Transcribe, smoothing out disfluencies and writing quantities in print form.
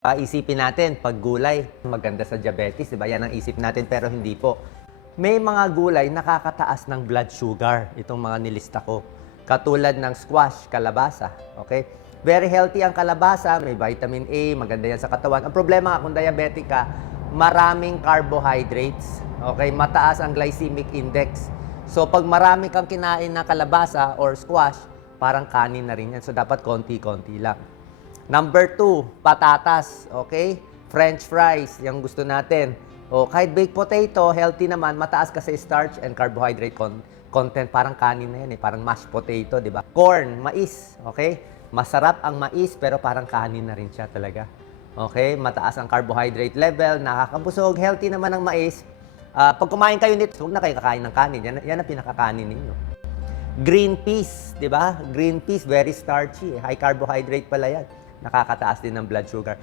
Isipin natin, pag gulay, maganda sa diabetes, di ba? Yan ang isip natin, pero hindi po. May mga gulay nakakataas ng blood sugar, itong mga nilista ko. Katulad ng squash, kalabasa, okay? Very healthy ang kalabasa, may vitamin A, maganda yan sa katawan. Ang problema nga kung diabetic ka, maraming carbohydrates, okay? Mataas ang glycemic index. So pag marami kang kinain na kalabasa or squash, parang kanin na rin yan. So dapat konti-konti lang. Number 2, patatas, okay? French fries, yung gusto natin. O kahit baked potato, healthy naman, mataas kasi starch and carbohydrate content. Parang kanin na yan parang mashed potato, di ba? Corn, mais, okay? Masarap ang mais, pero parang kanin na rin siya talaga. Okay? Mataas ang carbohydrate level, nakakabusog, healthy naman ang mais. Pag kumain kayo nito, huwag na kayo kakain ng kanin. Yan ang pinakakanin ninyo. Green peas, di ba? Green peas, very starchy. High carbohydrate pala yan. Nakakataas din ng blood sugar.